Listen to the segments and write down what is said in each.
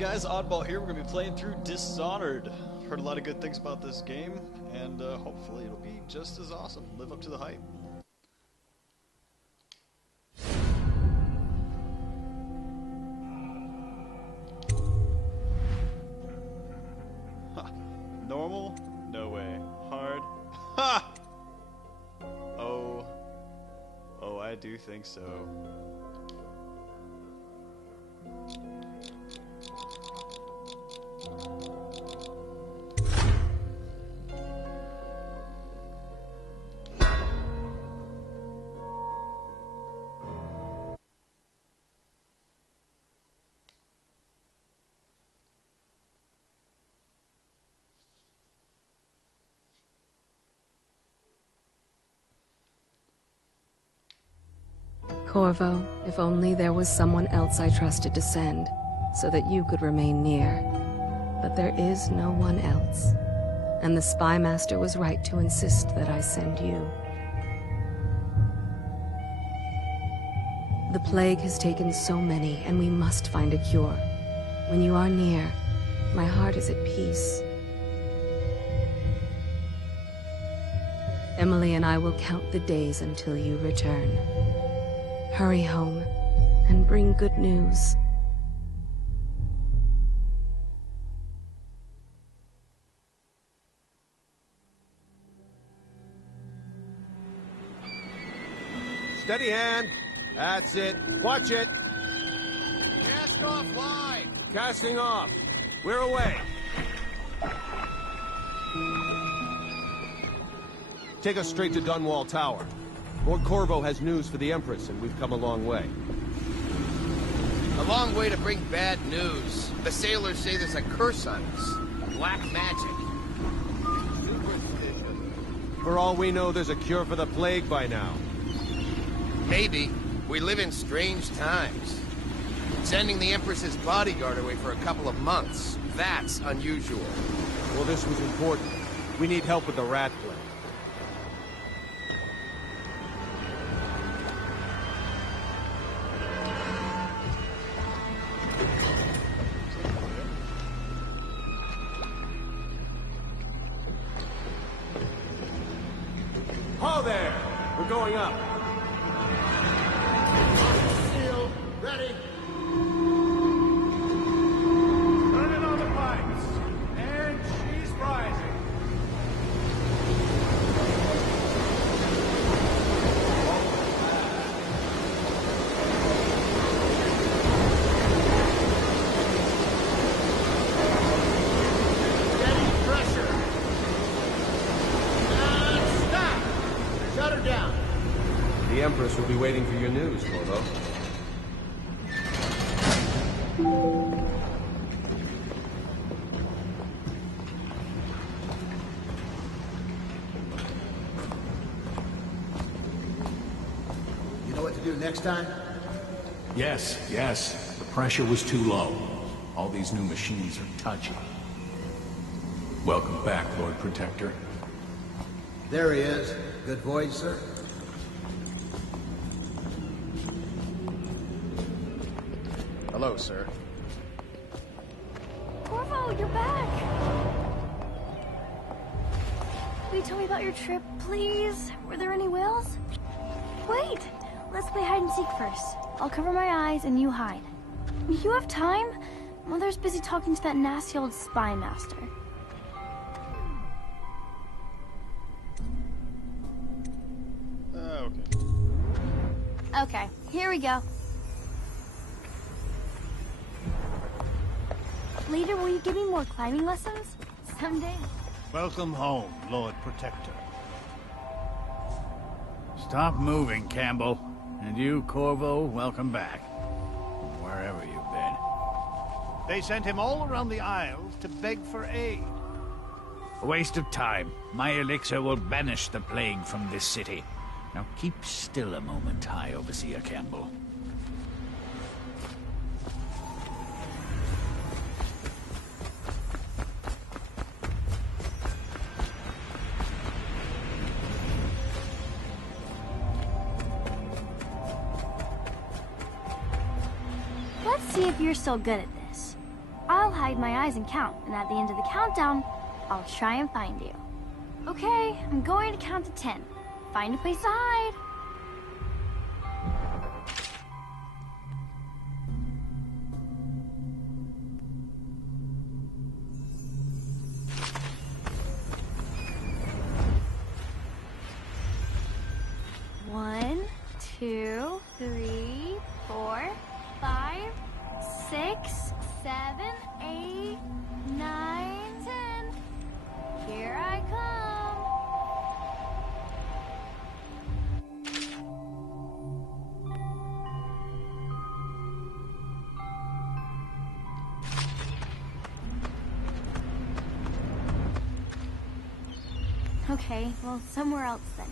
guys, Oddball here. We're going to be playing through Dishonored. Heard a lot of good things about this game, and hopefully it'll be just as awesome. Live up to the hype. Huh. Normal? No way. Hard? Ha! Oh, I do think so. Corvo, if only there was someone else I trusted to send, so that you could remain near. But there is no one else, and the Spy Master was right to insist that I send you. The plague has taken so many, and we must find a cure. When you are near, my heart is at peace. Emily and I will count the days until you return. Hurry home, and bring good news. Steady hand. That's it. Watch it. Cast off line. Casting off. We're away. Take us straight to Dunwall Tower. Lord Corvo has news for the Empress, and we've come a long way. A long way to bring bad news. The sailors say there's a curse on us. Black magic. Superstition. For all we know, there's a cure for the plague by now. Maybe. We live in strange times. Sending the Empress's bodyguard away for a couple of months. That's unusual. Well, this was important. We need help with the rat plague. Ho there! We're going up. Seal, ready. Turning on the pipes. And she's rising. Steady pressure. And stop! Shut her down. The Empress will be waiting for your news, Corvo. You know what to do next time? Yes. The pressure was too low. All these new machines are touchy. Welcome back, Lord Protector. There he is. Good voyage, sir. Hello, sir. Corvo, you're back! Will you tell me about your trip, please? Were there any whales? Wait! Let's play hide and seek first. I'll cover my eyes and you hide. You have time? Mother's busy talking to that nasty old spy master. Okay. Okay, here we go. Later, will you give me more climbing lessons? Someday. Welcome home, Lord Protector. Stop moving, Campbell. And you, Corvo, welcome back. From wherever you've been. They sent him all around the Isles to beg for aid. A waste of time. My elixir will banish the plague from this city. Now keep still a moment, High Overseer Campbell. Let's see if you're still good at this. hide my eyes and count, and at the end of the countdown, I'll try and find you. Okay, I'm going to count to 10. Find a place to hide. One, 2, 3, 4, 5, 6, 7, 8, 9, 10. Here I come. Okay, well, somewhere else then.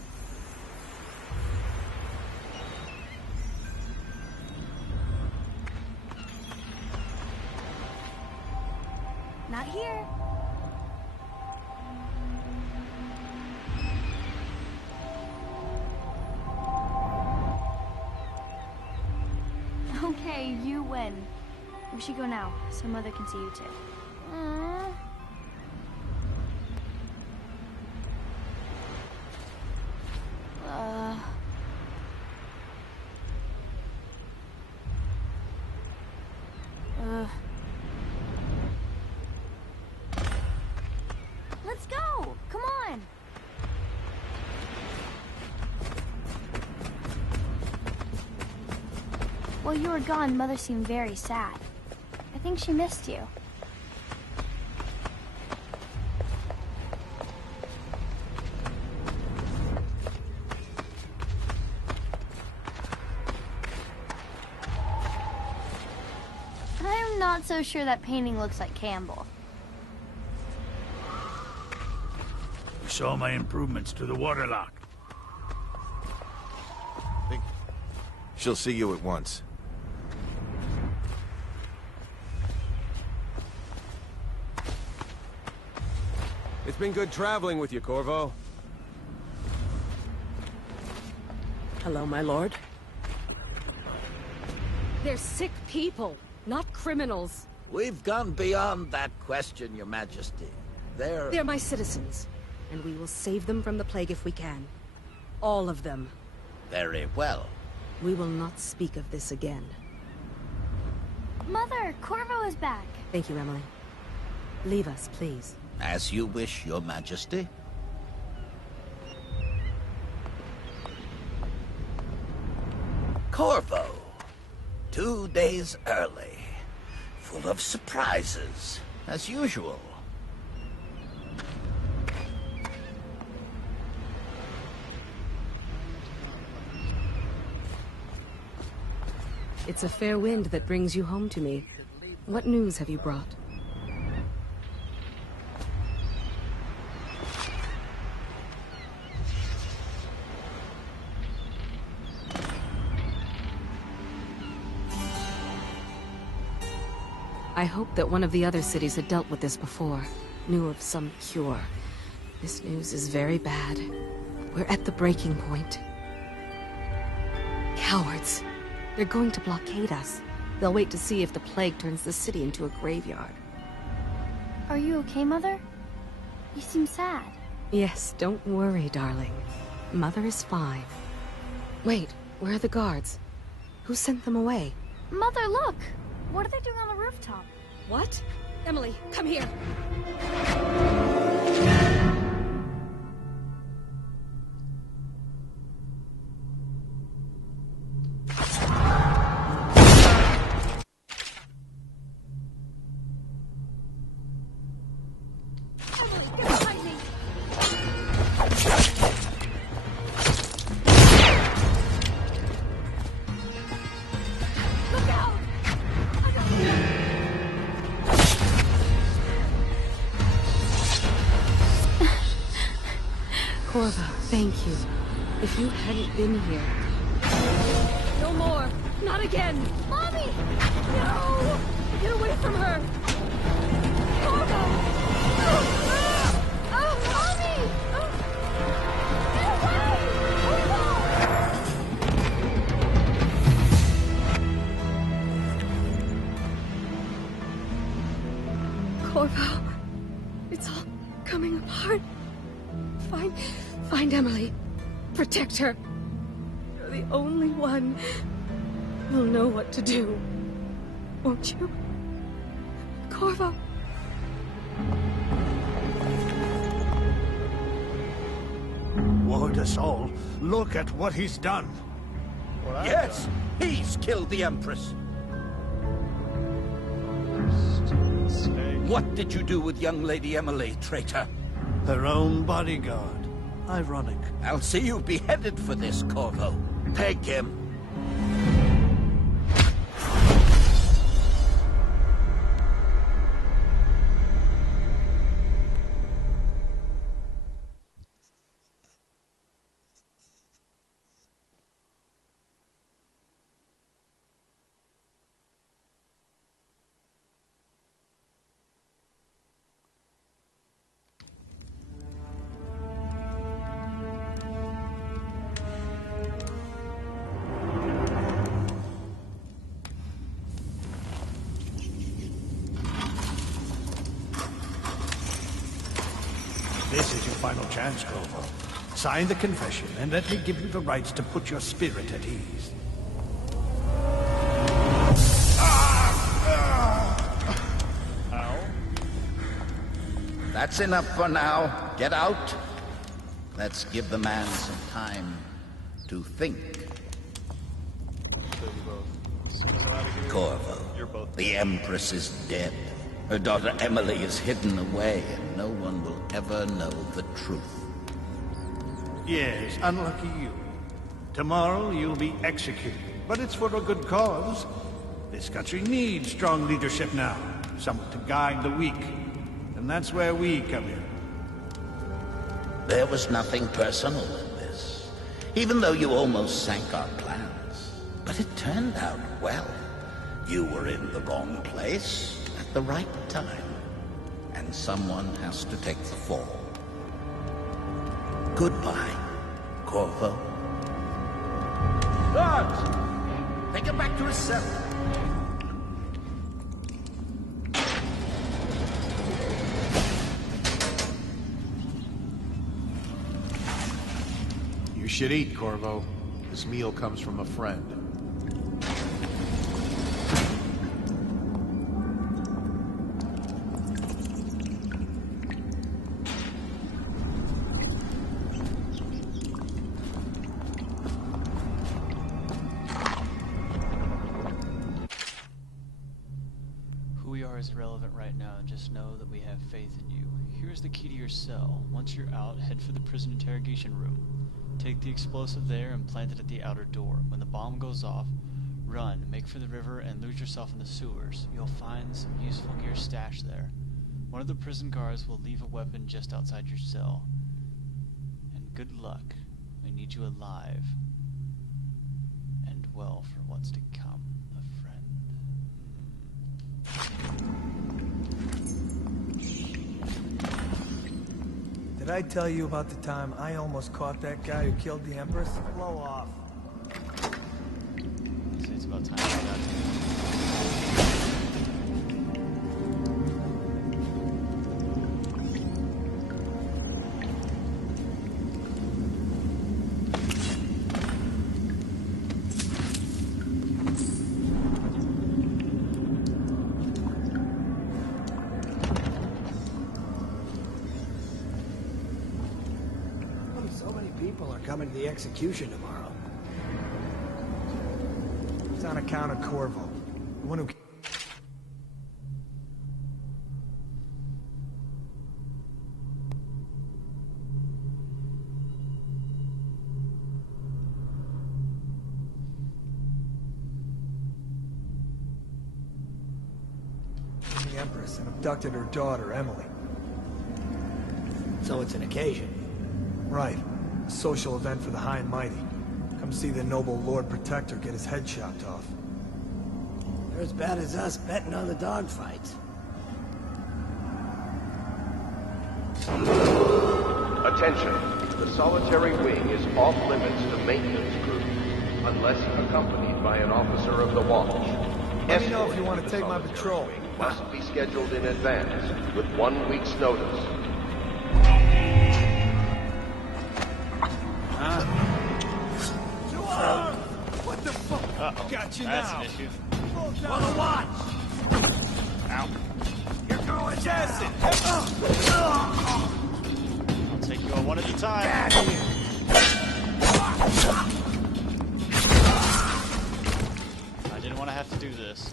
Not here. Okay, you win. We should go now, so Mother can see you too. Let's go! Come on! While you were gone, Mother seemed very sad. I think she missed you. I'm not so sure that painting looks like Campbell. You saw my improvements to the waterlock. Think she'll see you at once. It's been good traveling with you, Corvo. Hello, my lord. They're sick people, not criminals. We've gone beyond that question, Your Majesty. They're my citizens, and we will save them from the plague if we can. All of them. Very well. We will not speak of this again. Mother, Corvo is back. Thank you, Emily. Leave us, please. As you wish, Your Majesty. Corvo. 2 days early. Full of surprises, as usual. It's a fair wind that brings you home to me. What news have you brought? I hoped that one of the other cities had dealt with this before, knew of some cure. This news is very bad. We're at the breaking point. Cowards! They're going to blockade us. They'll wait to see if the plague turns the city into a graveyard. Are you okay, Mother? You seem sad. Yes, don't worry, darling. Mother is fine. Wait, where are the guards? Who sent them away? Mother, look! What are they doing on the rooftop? What? Emily, come here. Corvo, thank you. If you hadn't been here... No more! Not again! Mommy! No! Get away from her! Corvo! Oh, Mommy! Get away! Emily. Protect her. You're the only one who'll know what to do. Won't you? Corvo. Ward us all. Look at what he's done. Yes, he's killed the Empress. Stupid snake. What did you do with young Lady Emily, traitor? Her own bodyguard. Ironic. I'll see you beheaded for this, Corvo. Peg him. This is your final chance, Corvo. Sign the confession, and let me give you the rights to put your spirit at ease. Ow. That's enough for now. Get out. Let's give the man some time to think. I'll kill you both. As soon as I'm out of here, Corvo, you're both the Empress is dead. Her daughter Emily is hidden away, and no one will ever know the truth. Yes, unlucky you. Tomorrow you'll be executed, but it's for a good cause. This country needs strong leadership now, someone to guide the weak. And that's where we come in. There was nothing personal in this, even though you almost sank our plans. But it turned out well. You were in the wrong place at the right time, and someone has to take the fall. Goodbye, Corvo. Guards! Take him back to his cell. You should eat, Corvo. This meal comes from a friend. Who we are is irrelevant right now, just know that we have faith in you. Here's the key to your cell. Once you're out, head for the prison interrogation room. Take the explosive there and plant it at the outer door. When the bomb goes off, run, make for the river, and lose yourself in the sewers. You'll find some useful gear stashed there. One of the prison guards will leave a weapon just outside your cell. And good luck. We need you alive. And well for what's to come, a friend. Did I tell you about the time I almost caught that guy who killed the Empress? Blow off. So it's about time for that. People are coming to the execution tomorrow. It's on account of Corvo, the one who... the Empress and abducted her daughter, Emily. So it's an occasion. Right. A social event for the high and mighty. Come see the noble Lord Protector get his head chopped off. They're as bad as us betting on the dogfights. Attention. The solitary wing is off limits to maintenance crews, unless accompanied by an officer of the watch. Let me know if you want to take my patrol. Must be scheduled in advance, with 1 week's notice. What the fuck? Uh-oh. Got you That's now. an issue. On the watch. Ow. You're going Jason. I'll take you on one at a time. Get here. I didn't want to have to do this.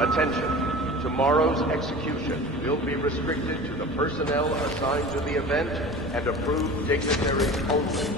Attention. Tomorrow's execution will be restricted to the personnel assigned to the event and approved dignitaries only.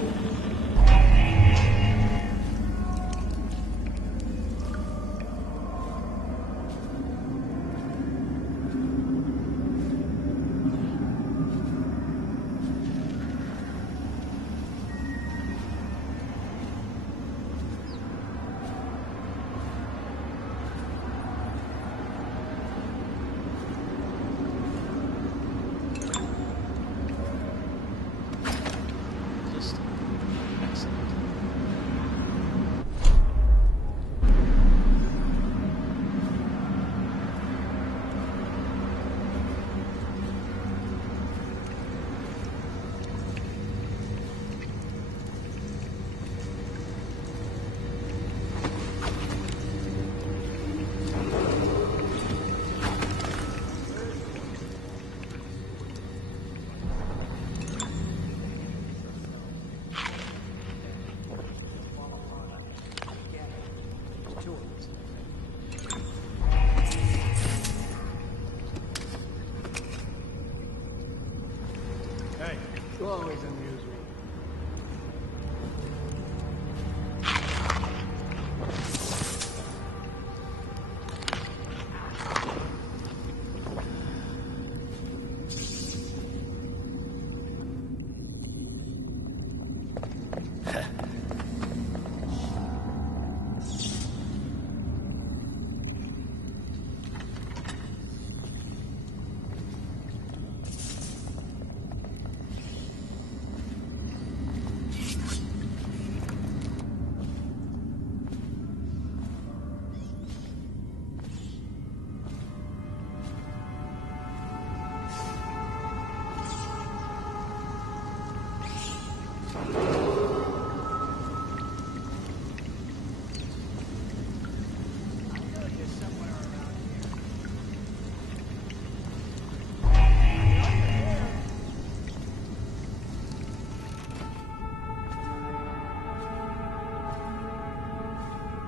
Hey, you always amuse me.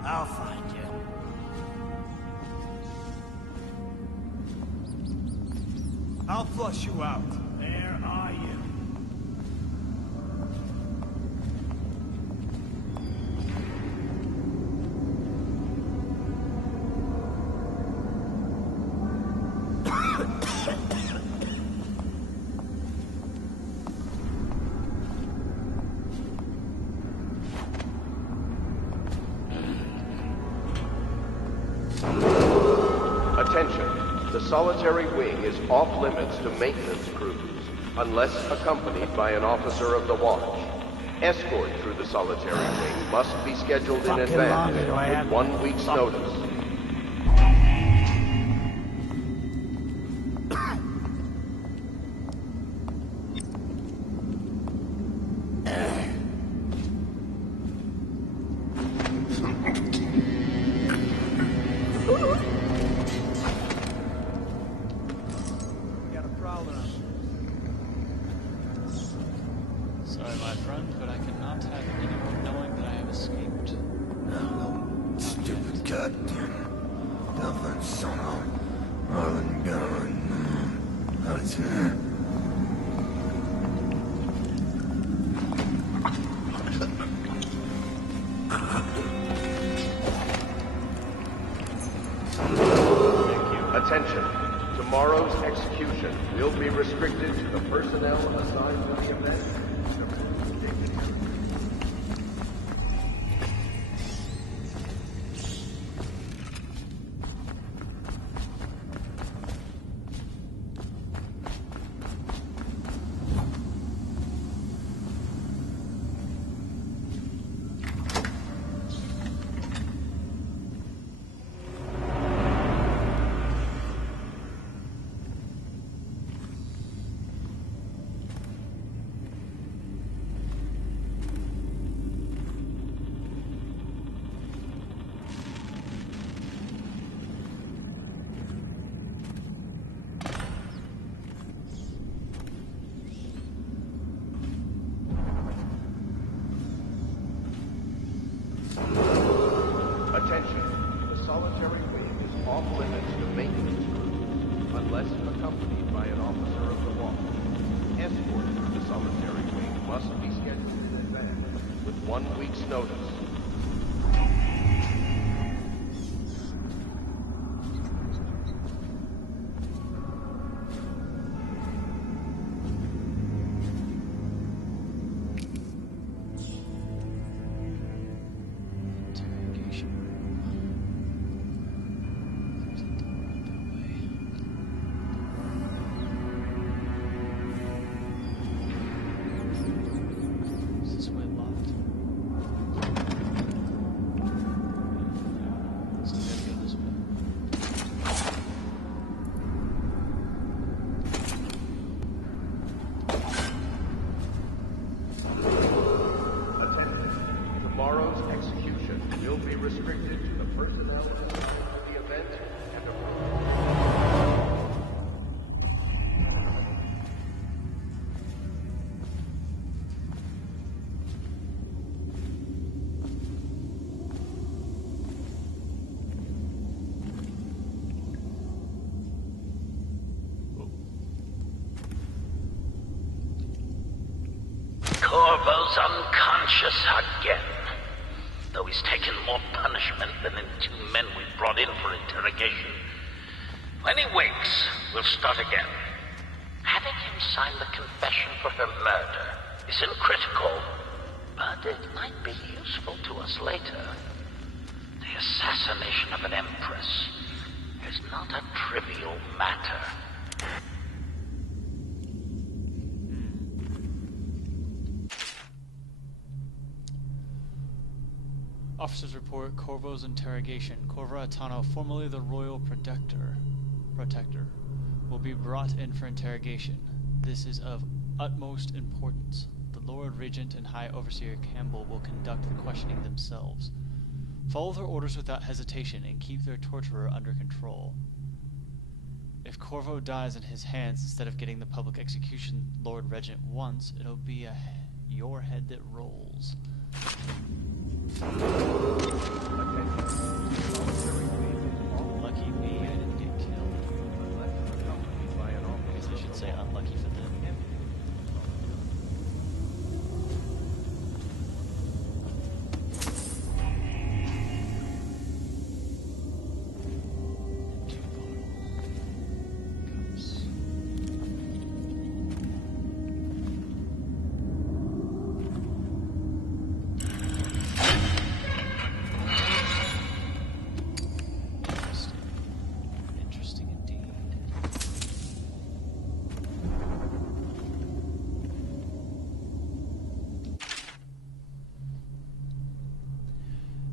I'll find you. I'll flush you out. Where are you? Attention. The solitary wing is off limits to maintenance crews, unless accompanied by an officer of the watch. Escort through the solitary wing must be scheduled in Fucking advance longer do I have with 1 week's notice. Got a prowler on. Sorry, my friend, but I cannot have anyone knowing that I have escaped. Stupid goddamn Dublin son of Marlon Gunn. That's it. Attention. Tomorrow's execution will be restricted to the personnel assigned to the event. unless accompanied by an officer of the watch. Escort through the solitary wing must be scheduled in advance with 1 week's notice. Restricted to the personnel of the event and the Corvo's unconscious again. Though he's taken more punishment than the 2 men we brought in for interrogation. When he wakes, we'll start again. Having him sign the confession for her murder isn't critical, but it might be useful to us later. The assassination of an empress is not a trivial matter. Officers report Corvo's interrogation. Corvo Atano, formerly the Royal Protector, will be brought in for interrogation. This is of utmost importance. The Lord Regent and High Overseer Campbell will conduct the questioning themselves. Follow their orders without hesitation and keep their torturer under control. If Corvo dies in his hands instead of getting the public execution Lord Regent wants, it'll be your head that rolls. Lucky me, I didn't get killed. I guess I should say unlucky for them.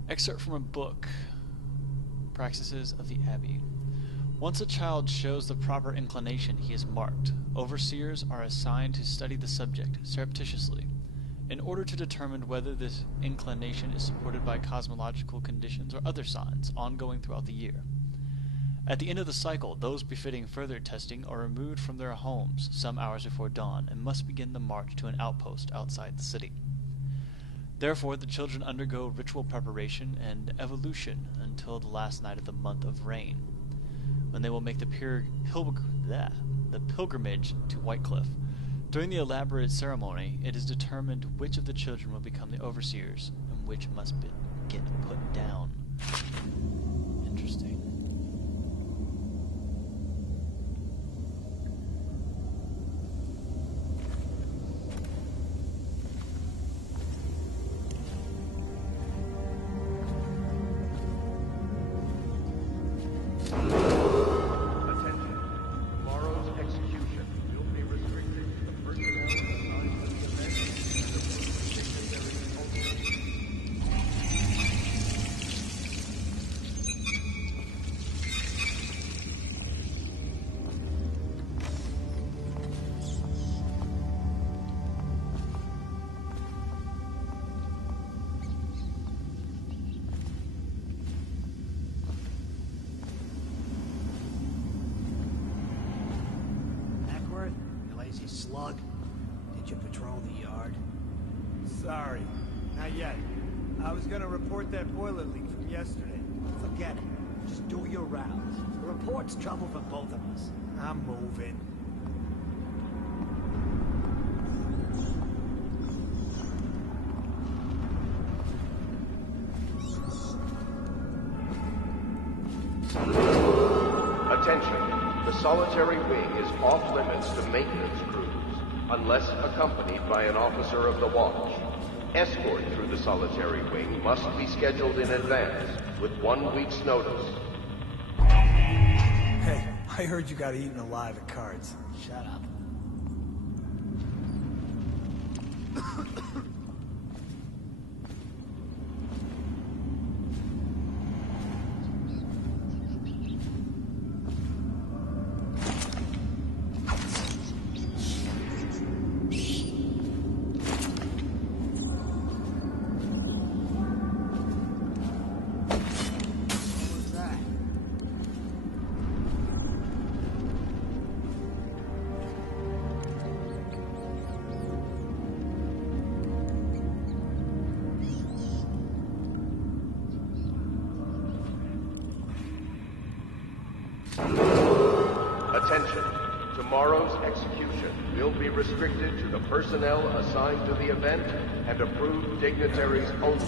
Excerpt from a book, Practices of the Abbey. Once a child shows the proper inclination, he is marked. Overseers are assigned to study the subject surreptitiously, in order to determine whether this inclination is supported by cosmological conditions or other signs ongoing throughout the year. At the end of the cycle, those befitting further testing are removed from their homes some hours before dawn and must begin the march to an outpost outside the city. Therefore, the children undergo ritual preparation and evolution until the last night of the month of rain, when they will make the pilgrimage to Whitecliff. During the elaborate ceremony, it is determined which of the children will become the overseers and which must get put down. Interesting. Slug, did you patrol the yard? Sorry, not yet. I was gonna report that boiler leak from yesterday. Forget it. Just do your rounds. The report's trouble for both of us. I'm moving. Attention, the solitary wing is off limits to maintenance crews, unless accompanied by an officer of the watch. Escort through the solitary wing must be scheduled in advance, with 1 week's notice. Hey, I heard you got eaten alive at cards. Shut up. Attention, tomorrow's execution will be restricted to the personnel assigned to the event and approved dignitaries only.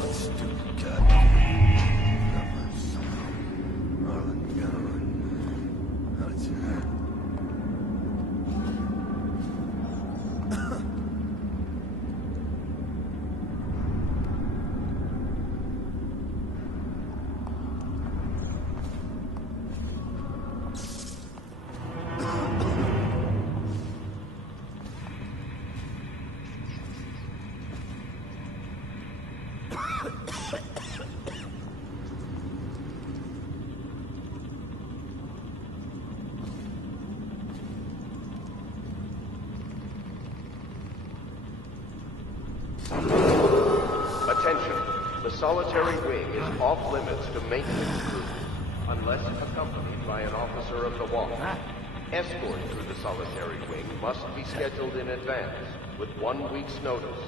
Attention, the solitary wing is off limits to maintenance crews, unless accompanied by an officer of the watch. Escort through the solitary wing must be scheduled in advance, with 1 week's notice.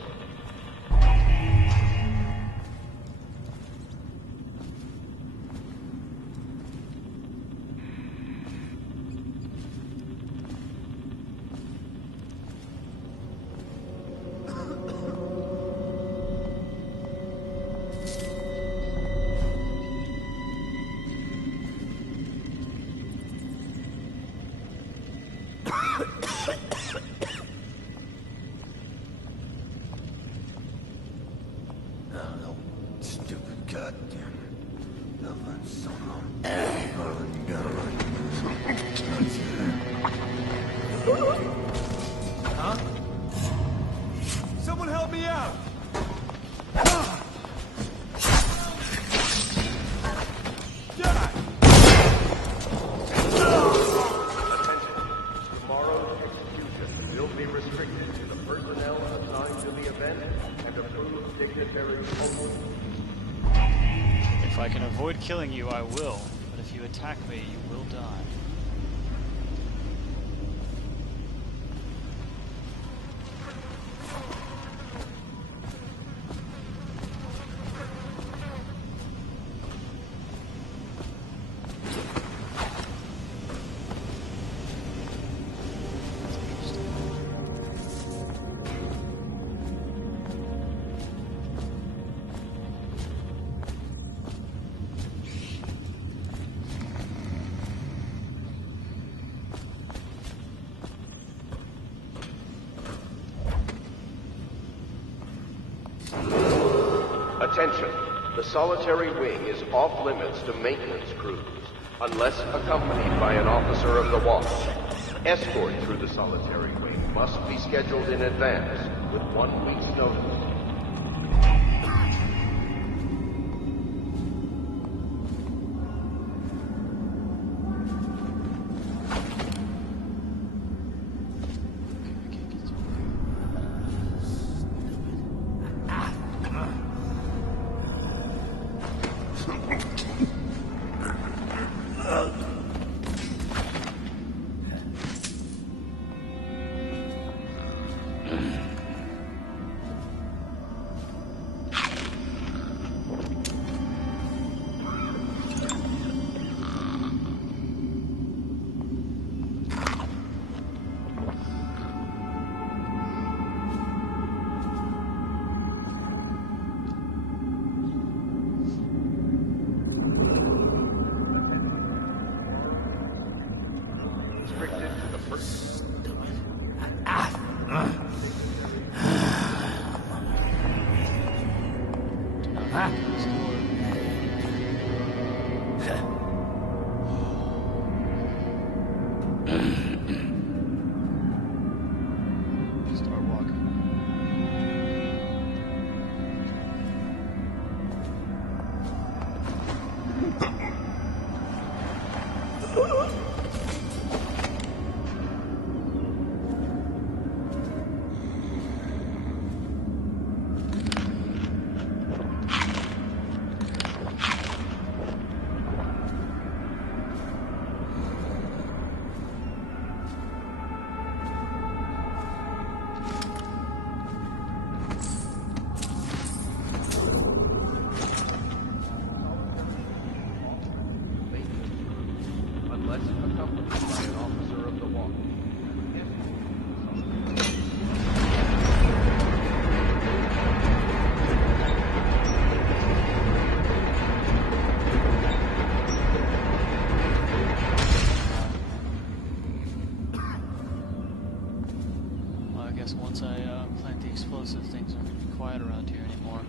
Huh? Someone help me out! Tomorrow's execution will be restricted to the personnel assigned to the event and approved dignitaries only. If I can avoid killing you, I will. But if you attack me, you will die. Attention, the solitary wing is off limits to maintenance crews, unless accompanied by an officer of the watch. Escort through the solitary wing must be scheduled in advance, with 1 week's notice. Once I plant the explosives, things aren't going to be quiet around here anymore.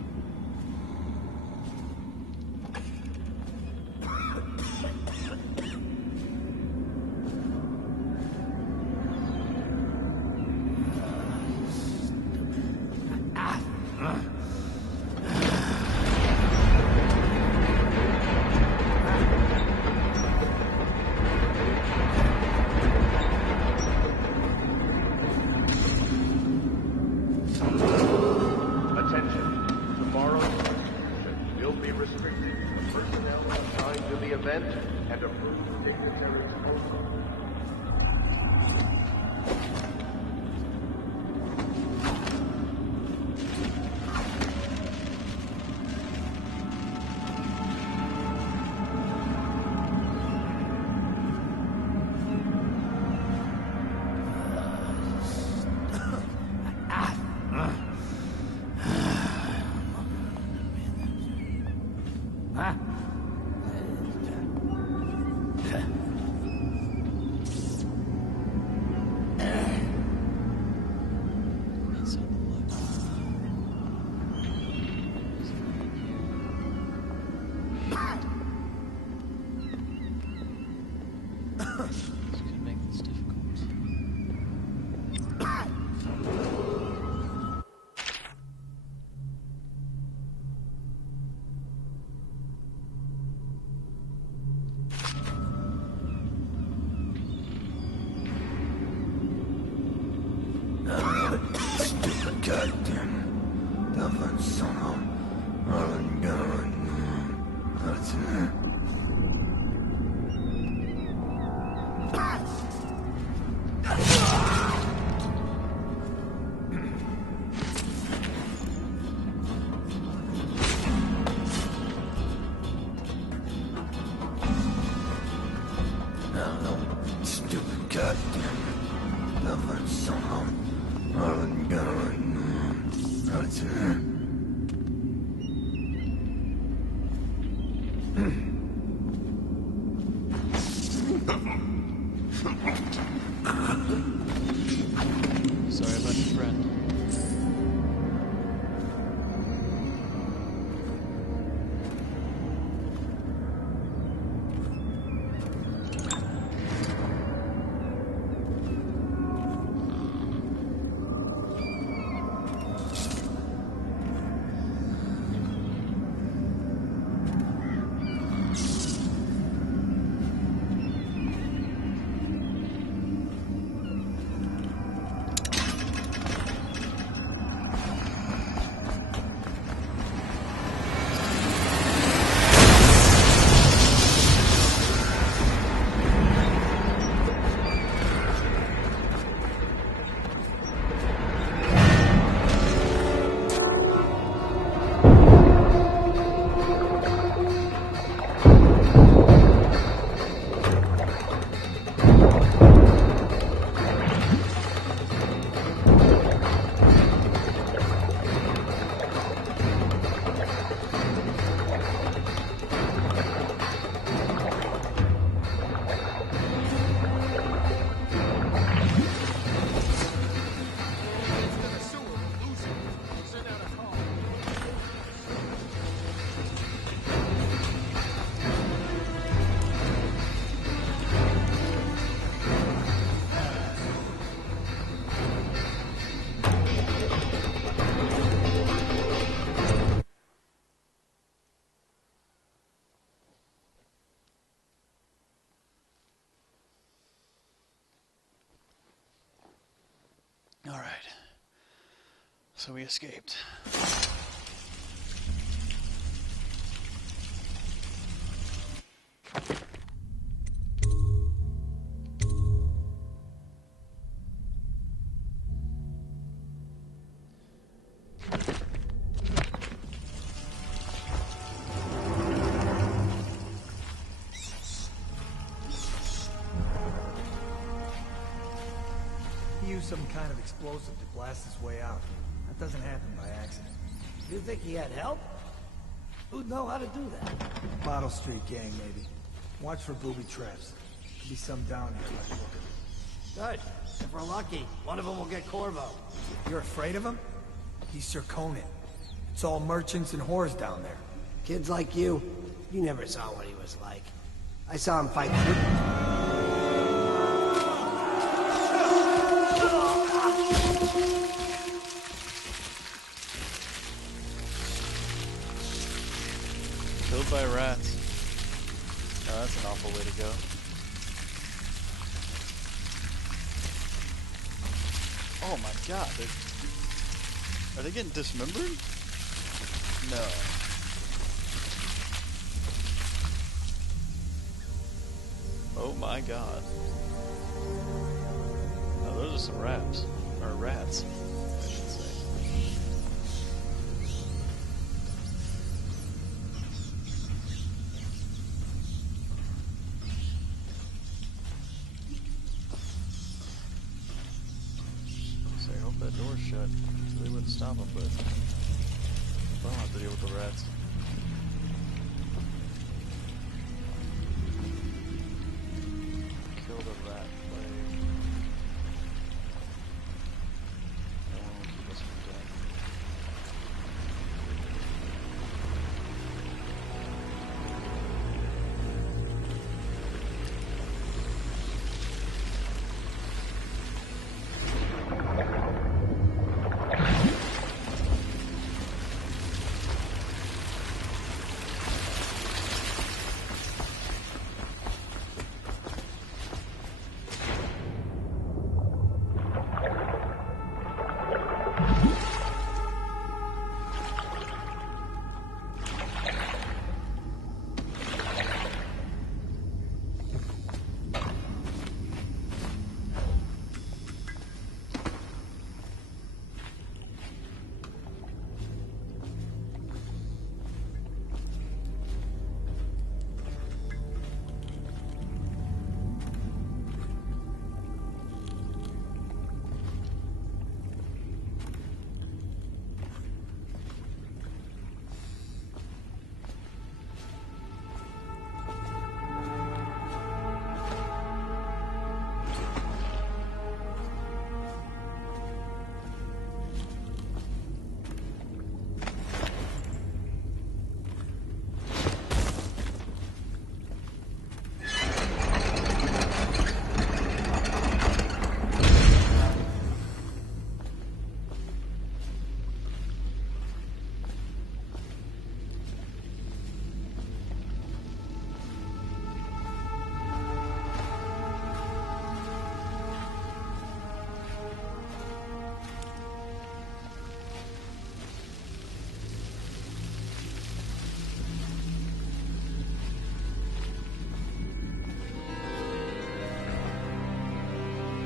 And approved dignitaries only. Goddamn Dublin son of Marlon Gunner. That's it. Stupid goddamn Dublin son of Marlon Gunner. That's it. Sorry about your friend. So we escaped. He used some kind of explosive to blast his way out. That doesn't happen by accident. You think he had help? Who'd know how to do that? Bottle Street gang, maybe. Watch for booby traps. Could be some down here like Booker. Good. If we're lucky, one of them will get Corvo. You're afraid of him? He's Sir Conan. It's all merchants and whores down there. Kids like you never saw what he was like. I saw him fight. Killed by rats. Oh, that's an awful way to go. Oh my god, are they getting dismembered? No. Oh my god. Oh, those are some rats. Or rats, I should say. So I hope that door's shut, so they wouldn't stop them, but I don't have to deal with the rats. Kill the rat plague. No one will keep us from death.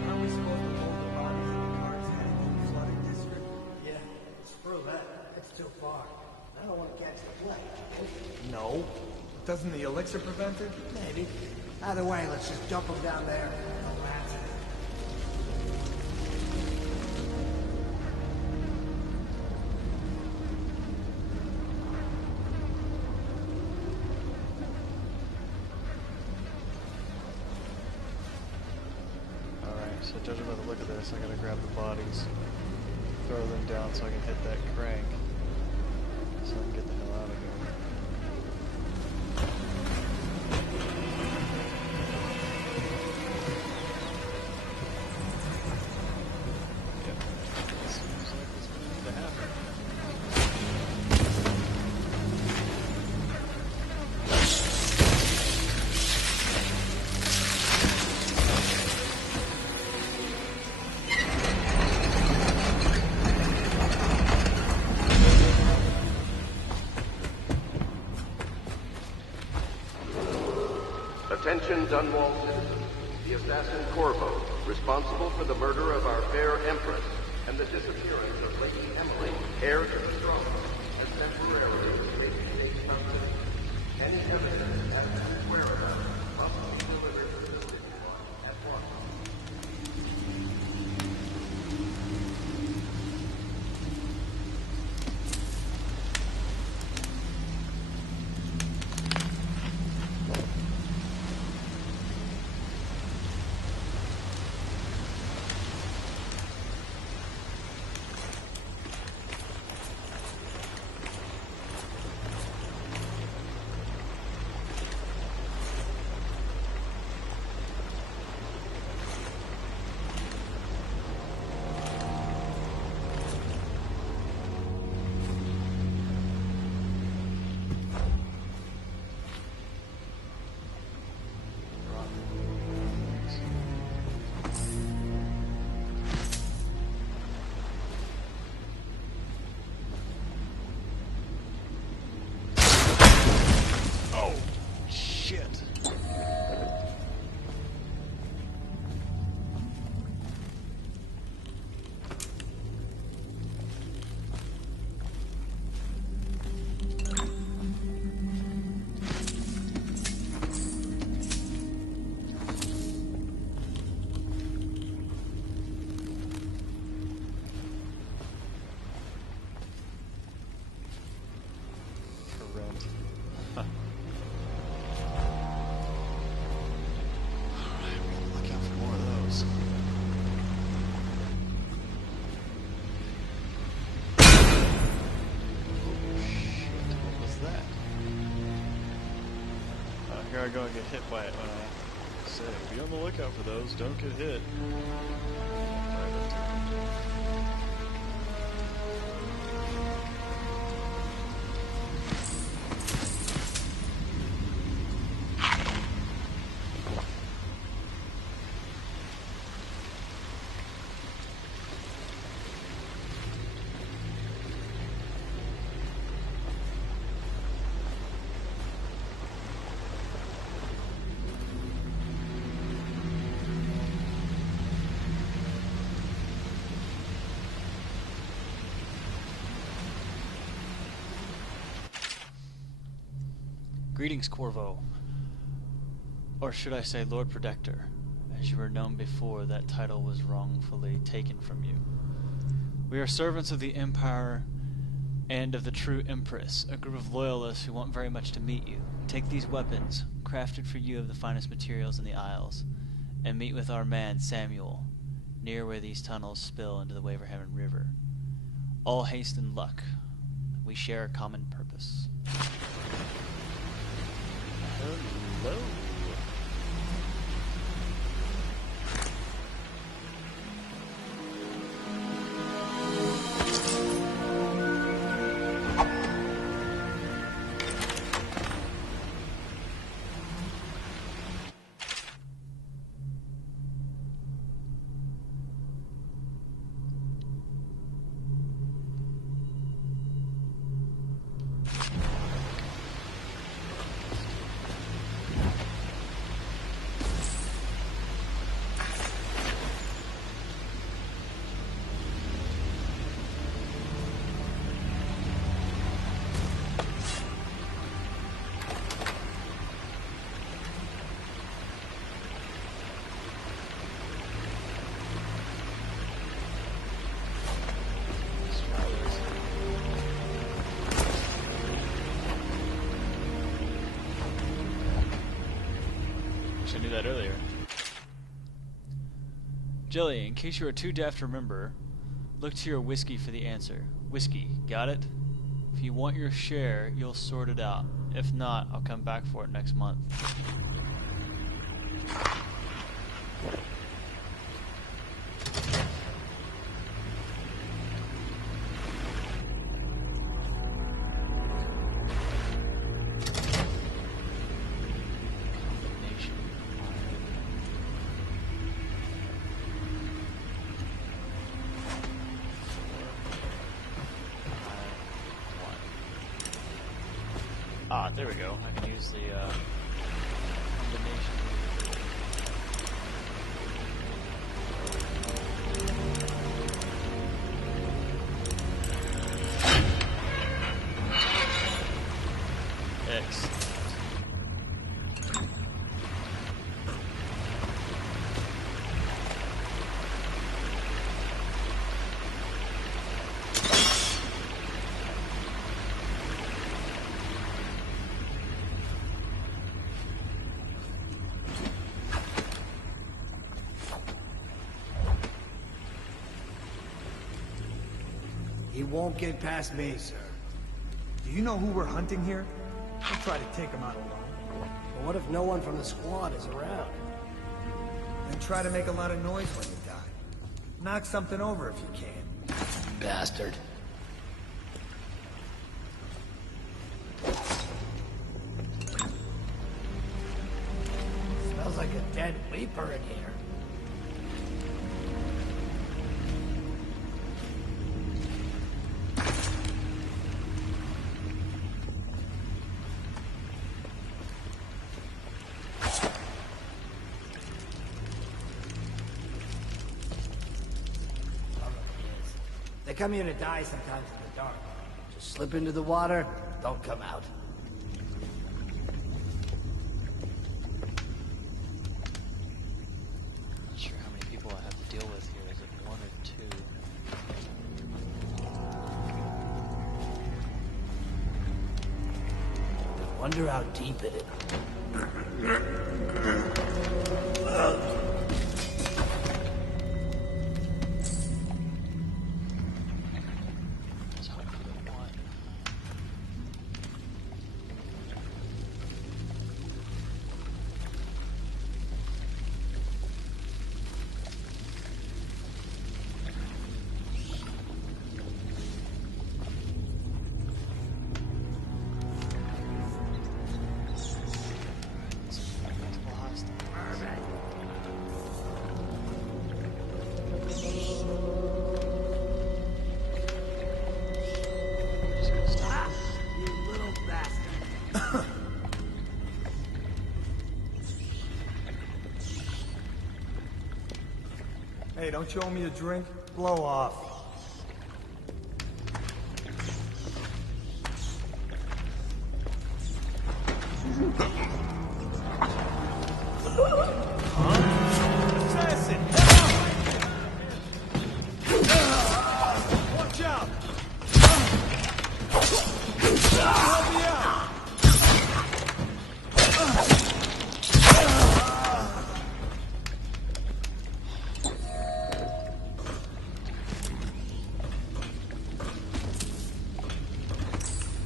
Aren't we supposed to hold the bodies in the cars heading to the flooded district? Yeah, screw that. It's too far. I don't want to catch the plague. No. Doesn't the elixir prevent it? Maybe. Either way, let's just dump them down there. No rats. Alright, so judging by the look of this, I gotta grab the bodies, throw them down so I can hit that crank, so I can get the hell out of here. Yep, seems like this needs to happen. Dunwall citizens, the assassin Corvo, responsible for the murder of our fair Empress and the disappearance of Lady Emily, heir to the throne, has temporarily made state custody. Any evidence as to his whereabouts must be delivered to the city at once. Here I go and get hit by it when I say, be on the lookout for those, don't get hit. Greetings, Corvo. Or should I say Lord Protector? As you were known before, that title was wrongfully taken from you. We are servants of the Empire and of the true Empress, a group of loyalists who want very much to meet you. Take these weapons, crafted for you of the finest materials in the Isles, and meet with our man Samuel, near where these tunnels spill into the Waverhaven River. All haste and luck. We share a common purpose. Hello. I knew that earlier. Jelly, in case you are too deaf to remember, look to your whiskey for the answer. Whiskey, got it? If you want your share, you'll sort it out. If not, I'll come back for it next month. Ah, there we go. I can use the combination. He won't get past me, sir. Do you know who we're hunting here? Don't try to take him out alone. But what if no one from the squad is around? Then try to make a lot of noise when you die. Knock something over if you can. Bastard. Smells like a dead Reaper in here. They come here to die sometimes in the dark. Just slip into the water, don't come out. Not sure how many people I have to deal with here. Is it one or two? I wonder how deep it is. Hey, don't you owe me a drink? Blow off. Assassin! Watch out! Help me out!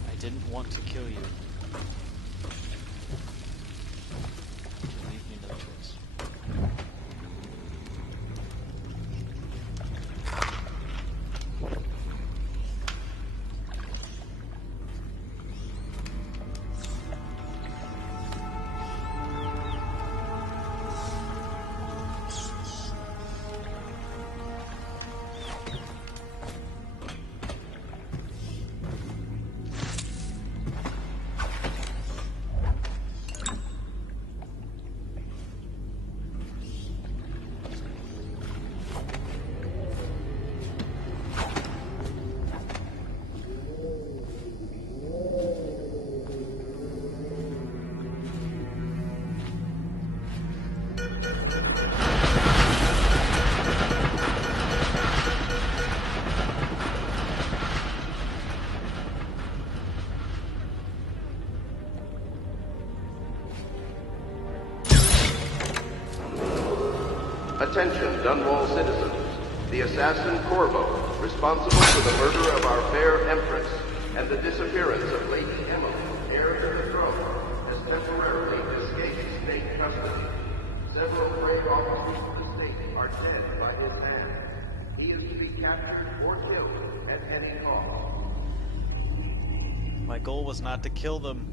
I didn't want to kill you. Leave me no choice. Attention, Dunwall citizens. The assassin Corvo, responsible for the murder of our fair Empress and the disappearance of Lady Emma, heir to the throne, has temporarily escaped state custody. Several brave officers of the state are dead by his hand. He is to be captured or killed at any cost. My goal was not to kill them.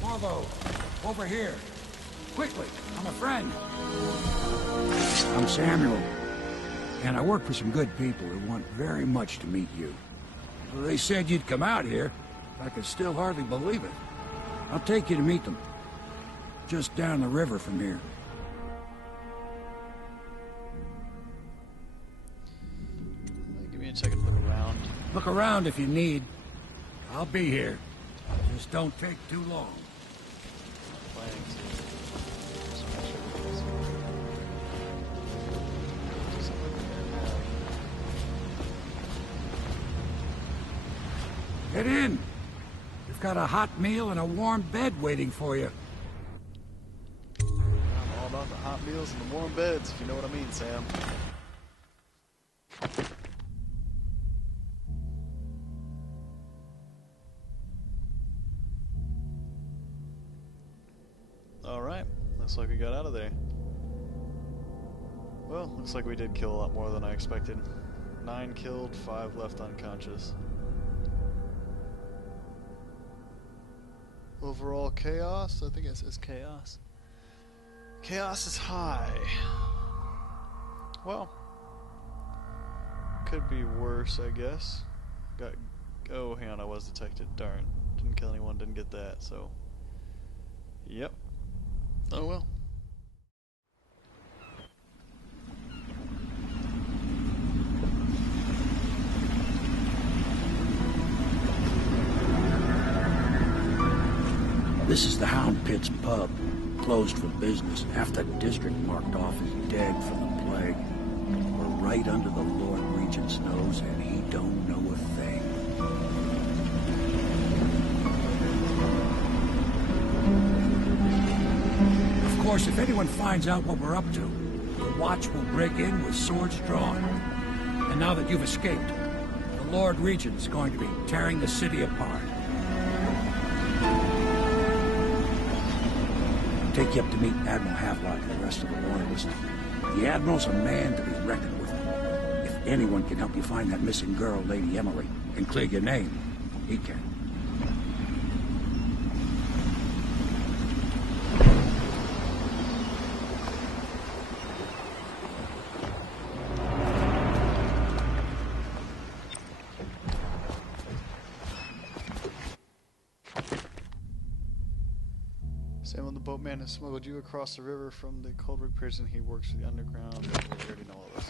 Bravo! Over here! Quickly! I'm a friend! I'm Samuel, and I work for some good people who want very much to meet you. They said you'd come out here. I could still hardly believe it. I'll take you to meet them. Just down the river from here. Give me a second to look around. Look around if you need. I'll be here. Just don't take too long. Get in. We've got a hot meal and a warm bed waiting for you. hot meals and the warm beds, if you know what I mean, Sam. Alright, looks like we got out of there. Well, looks like we did kill a lot more than I expected. 9 killed, 5 left unconscious. Overall chaos? I think it says chaos. Chaos is high. Well, could be worse, I guess. Oh, hang on, I was detected. Darn. Didn't kill anyone, didn't get that, so. Yep. Oh well. This is the Hound Pit's pub, closed for business. Half the district marked off as dead from the plague. We're right under the Lord Regent's nose, and he don't know a thing. Of course, if anyone finds out what we're up to, the Watch will break in with swords drawn. And now that you've escaped, the Lord Regent is going to be tearing the city apart. Take you up to meet Admiral Havelock and the rest of the Loyalists. The Admiral's a man to be reckoned with. If anyone can help you find that missing girl, Lady Emily, and clear your name, he can. Sam, the boatman has smuggled you across the river from the Coldwood prison. He works for the underground. We already know all this.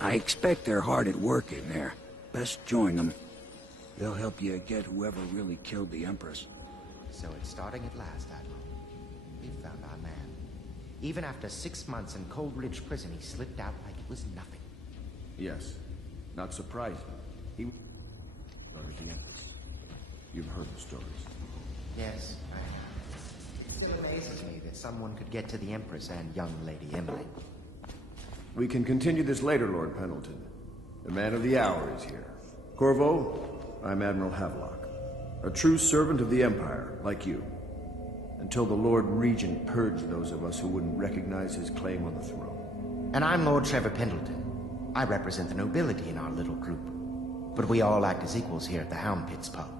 I expect they're hard at work in there. Best join them. They'll help you get whoever really killed the Empress. So it's starting at last, Admiral. We've found our man. Even after 6 months in Cold Ridge Prison, he slipped out like it was nothing. Yes. Not surprising. He murdered the Empress. You've heard the stories. Yes, I have. It still amazes me that someone could get to the Empress and young Lady Emily. We can continue this later, Lord Pendleton. The man of the hour is here. Corvo, I'm Admiral Havelock. A true servant of the Empire, like you. Until the Lord Regent purged those of us who wouldn't recognize his claim on the throne. And I'm Lord Trevor Pendleton. I represent the nobility in our little group. But we all act as equals here at the Hound Pit's pub.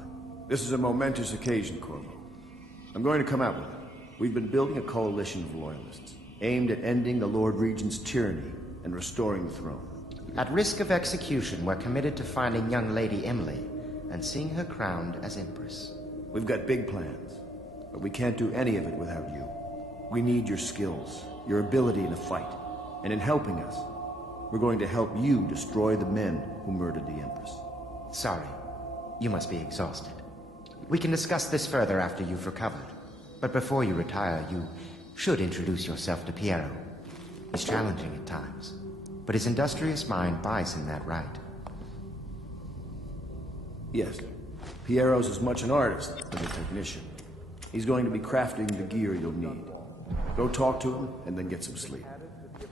This is a momentous occasion, Corvo. I'm going to come out with it. We've been building a coalition of loyalists, aimed at ending the Lord Regent's tyranny and restoring the throne. At risk of execution, we're committed to finding young Lady Emily and seeing her crowned as Empress. We've got big plans, but we can't do any of it without you. We need your skills, your ability in a fight, and in helping us, we're going to help you destroy the men who murdered the Empress. Sorry, you must be exhausted. We can discuss this further after you've recovered. But before you retire, you should introduce yourself to Piero. He's challenging at times, but his industrious mind buys him that right. Yes. Piero's as much an artist as a technician. He's going to be crafting the gear you'll need. Go talk to him, and then get some sleep.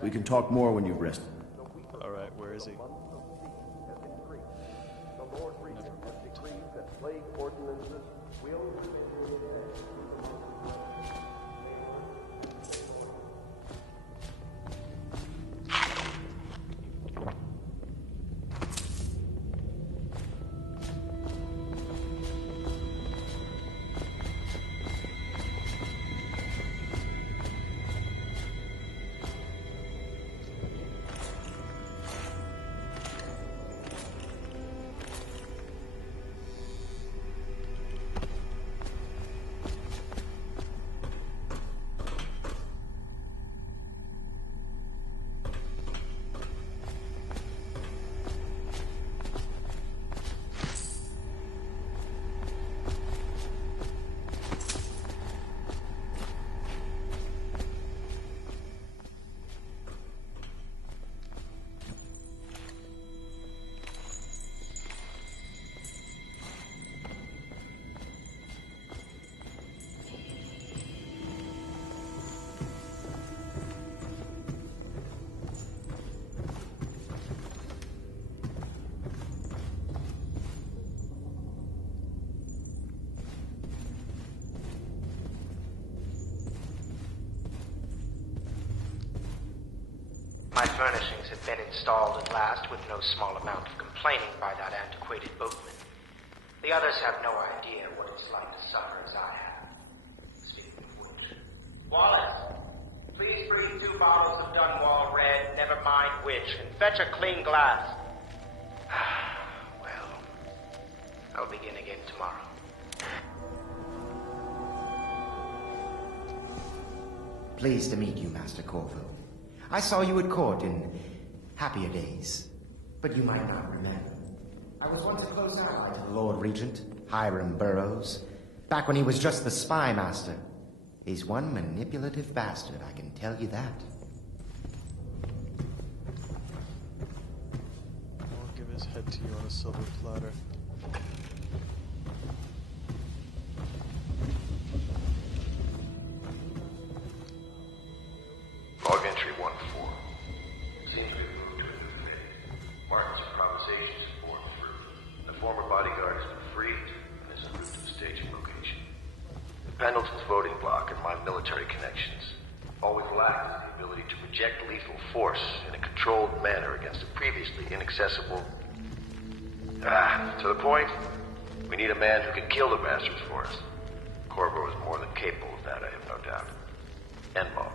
We can talk more when you've rested. Alright, where is he? The Lord Regent has decreed that plague ordinances will My furnishings have been installed at last with no small amount of complaining by that antiquated boatman. The others have no idea what it's like to suffer as I have. Speaking of which... Wallace, please bring 2 bottles of Dunwall Red, never mind which, and fetch a clean glass. Well, I'll begin again tomorrow. Pleased to meet you, Master Corvo. I saw you at court in happier days, but you might not remember. I was once a close ally to the Lord Regent, Hiram Burroughs, back when he was just the spy master. He's one manipulative bastard, I can tell you that. I'll give his head to you on a silver platter. Log entry 1-4. Seems we've moved to a new committee. Martin's improvisation is borne through. The former bodyguard has been freed and is en route to the staging location. Pendleton's voting bloc and my military connections. All we've lacked is the ability to project lethal force in a controlled manner against a previously inaccessible... to the point, we need a man who can kill the bastards for us. Corvo is more than capable of that, I have no doubt. Oddball.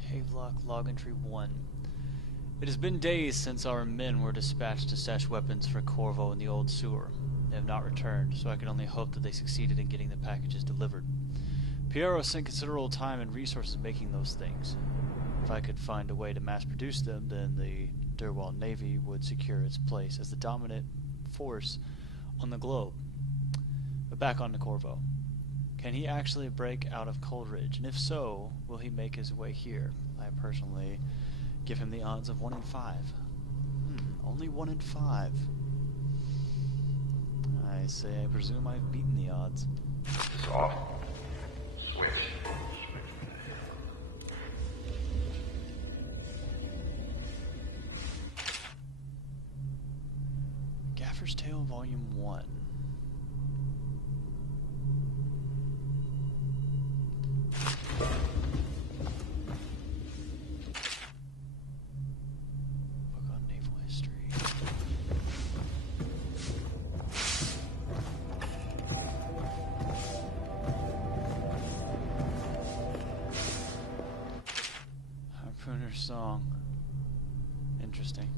Havelock Log Entry 1. It has been days since our men were dispatched to stash weapons for Corvo in the old sewer. They have not returned, so I can only hope that they succeeded in getting the packages delivered. Piero spent considerable time and resources making those things. If I could find a way to mass-produce them, then the Durwall Navy would secure its place as the dominant force on the globe. But back on to Corvo. Can he actually break out of Coldridge? And if so, will he make his way here? I personally give him the odds of 1 in 5. Only 1 in 5. I presume I've beaten the odds. It's off. Switch. Gaffer's Tale Volume 1. Book on naval history. Harpooner's Song. Interesting.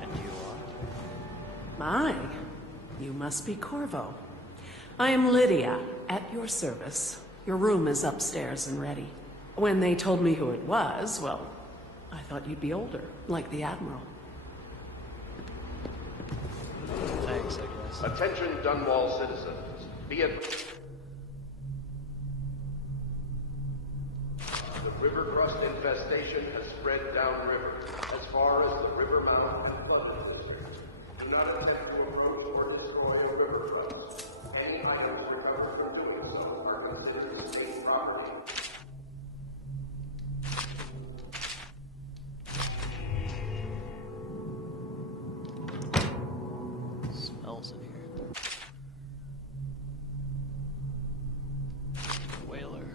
And you are? My, you must be Corvo. I am Lydia, at your service. Your room is upstairs and ready. When they told me who it was, well, I thought you'd be older, like the Admiral. Thanks, I guess. Attention, Dunwall citizens. Be advised. The river crust infestation has spread downriver, as far as the river mouth and flooded districts. Do not attempt to approach or destroy a river crust. Any items recovered from doing so are considered state property. Smells in here. Whaler.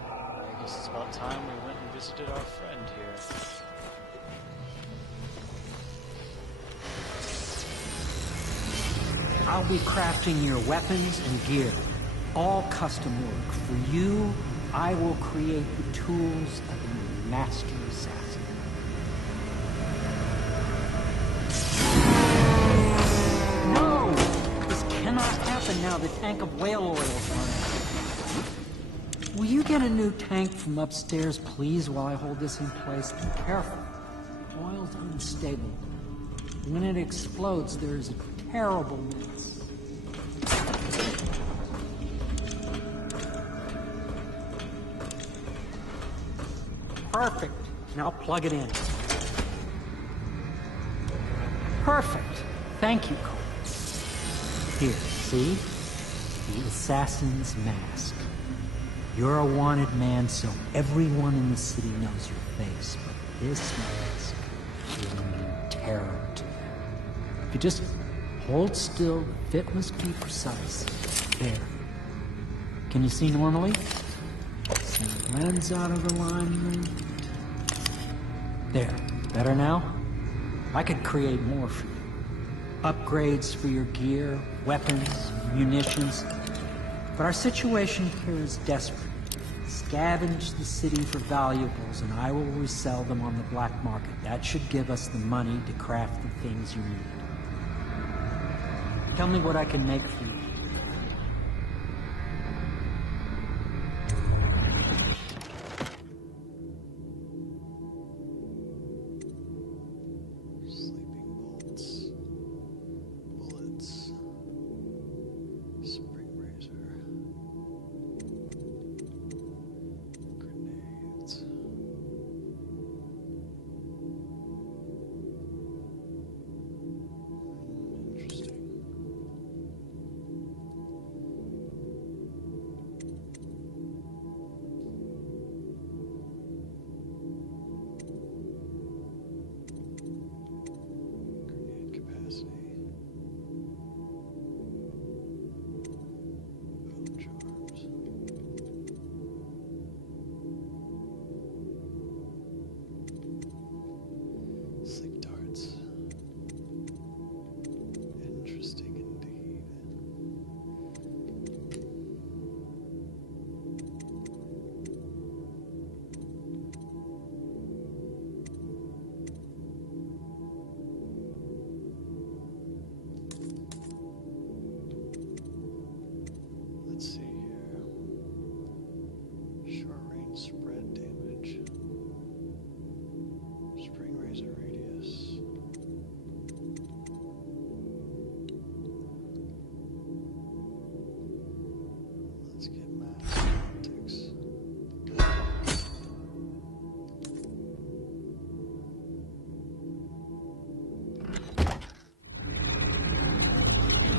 I guess it's about time we went and visited our friend here. I'll be crafting your weapons and gear. All custom work. For you, I will create the tools of a master assassin. No! This cannot happen now the tank of whale oil is running. Will you get a new tank from upstairs, please, while I hold this in place? Be careful. Oil's unstable. When it explodes, there's a terrible mess. Perfect. Now plug it in. Perfect. Thank you, Cole. Here, see? The assassin's mask. You're a wanted man, so everyone in the city knows your face, but this mask will mean terror to them. If you just hold still, the fit must be precise. There. Can you see normally? See the lens out of alignment. There. Better now? I could create more for you. Upgrades for your gear, weapons, munitions. But our situation here is desperate. Scavenge the city for valuables, and I will resell them on the black market. That should give us the money to craft the things you need. Tell me what I can make for you.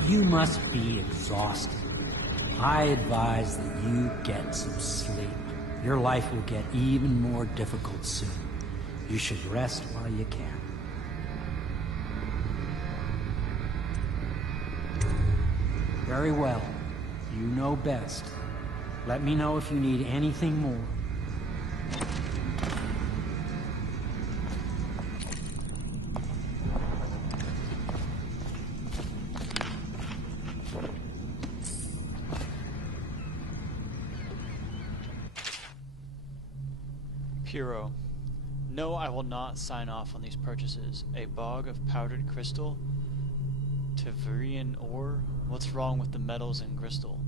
You must be exhausted. I advise that you get some sleep. Your life will get even more difficult soon. You should rest while you can. Very well. You know best. Let me know if you need anything more. Hero. No, I will not sign off on these purchases. A bog of powdered crystal? Tavirian ore? What's wrong with the metals and crystal?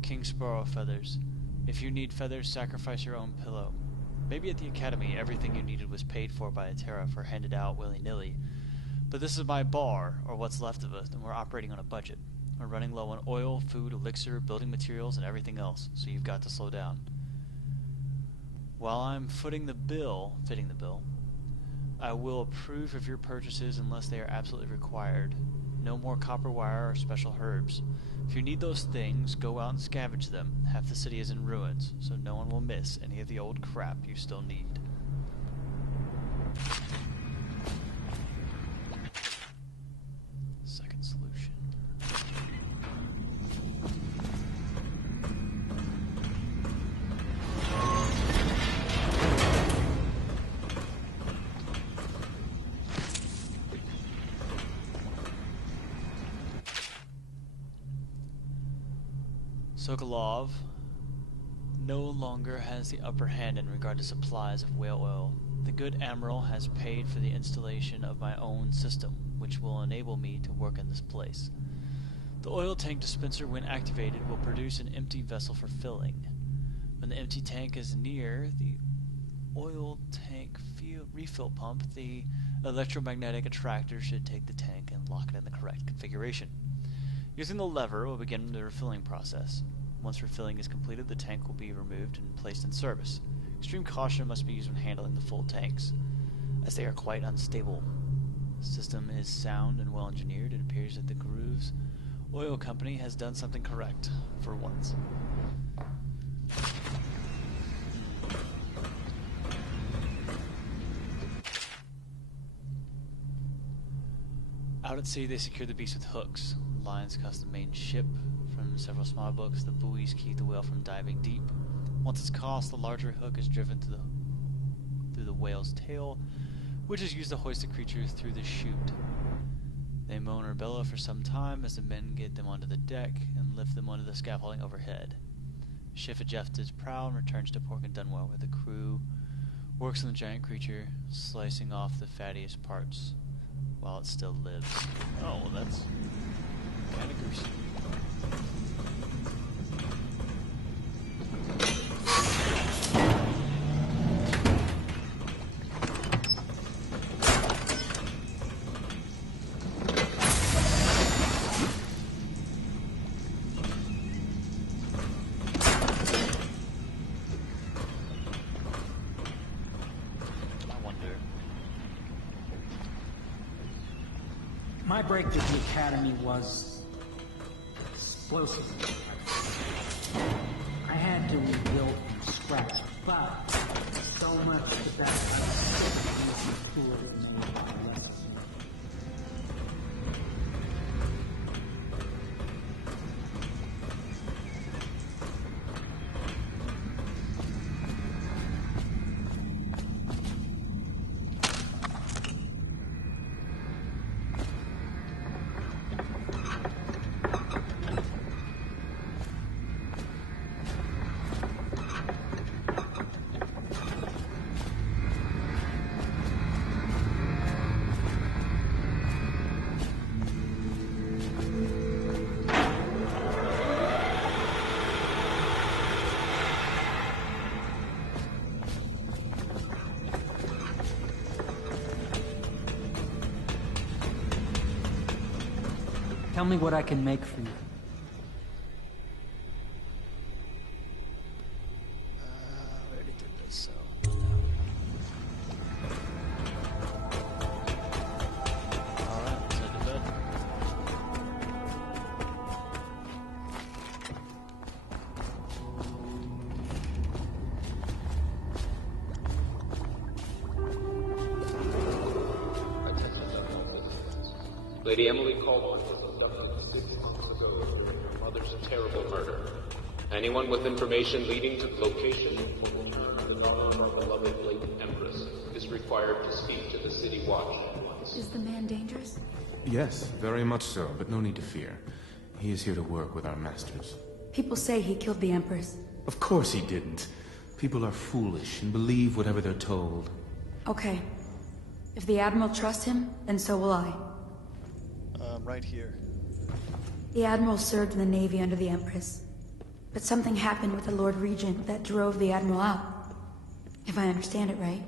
King Sparrow feathers. If you need feathers, sacrifice your own pillow. Maybe at the academy everything you needed was paid for by a Terra or handed out willy-nilly. But this is my bar, or what's left of it, and we're operating on a budget. We're running low on oil, food, elixir, building materials, and everything else, so you've got to slow down. While I'm fitting the bill, I will approve of your purchases unless they are absolutely required. No more copper wire or special herbs. If you need those things, go out and scavenge them. Half the city is in ruins, so no one will miss any of the old crap you still need. Second solution. Sokolov no longer has the upper hand in regard to supplies of whale oil. The good Admiral has paid for the installation of my own system, which will enable me to work in this place. The oil tank dispenser, when activated, will produce an empty vessel for filling. When the empty tank is near the oil tank refill pump, the electromagnetic attractor should take the tank and lock it in the correct configuration. Using the lever, we'll begin the refilling process. Once refilling is completed, the tank will be removed and placed in service. Extreme caution must be used when handling the full tanks, as they are quite unstable. The system is sound and well engineered. It appears that the grooves Oil company has done something correct, for once. Out at sea, they secure the beast with hooks. Lines cuss the main ship. From several small books, the buoys keep the whale from diving deep. Once it's cast, the larger hook is driven through the whale's tail, which is used to hoist the creature through the chute. They moan or bellow for some time as the men get them onto the deck and lift them onto the scaffolding overhead. The ship adjusts its prow and returns to Pork and Dunwell, where the crew works on the giant creature, slicing off the fattiest parts while it still lives. Oh, well, that's kind of gruesome. My break with the Academy was explosive. I had to rebuild from scratch, but so much of that cooler than a lot less. Tell me what I can make for you. We already did this, so... Alright, let's head to bed. Lady Emily Colborn was abducted 6 months ago during her mother's terrible murder. Anyone with information leading to the location or return of the daughter of our beloved late Empress is required to speak to the City Watch at once. Is the man dangerous? Yes, very much so, but no need to fear. He is here to work with our masters. People say he killed the Empress. Of course he didn't. People are foolish and believe whatever they're told. Okay. If the Admiral trusts him, then so will I. Right here. The Admiral served in the Navy under the Empress. But something happened with the Lord Regent that drove the Admiral out. If I understand it right.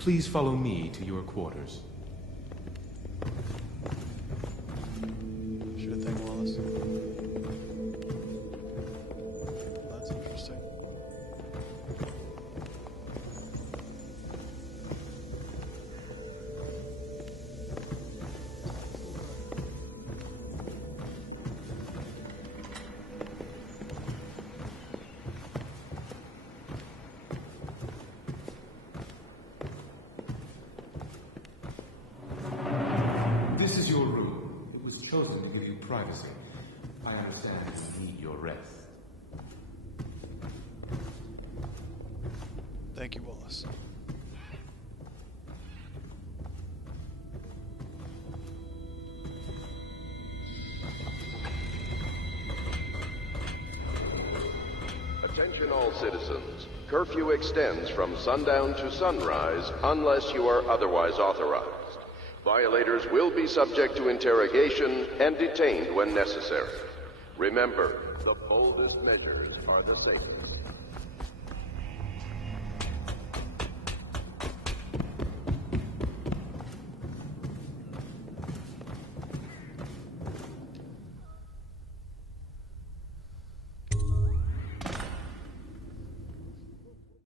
Please follow me to your quarters. Sure thing, Wallace. That's interesting. This is your room. It was chosen to give you privacy. I understand you need your rest. Thank you, Wallace. Attention all citizens. Curfew extends from sundown to sunrise unless you are otherwise authorized. Violators will be subject to interrogation and detained when necessary. Remember, the boldest measures are the safest.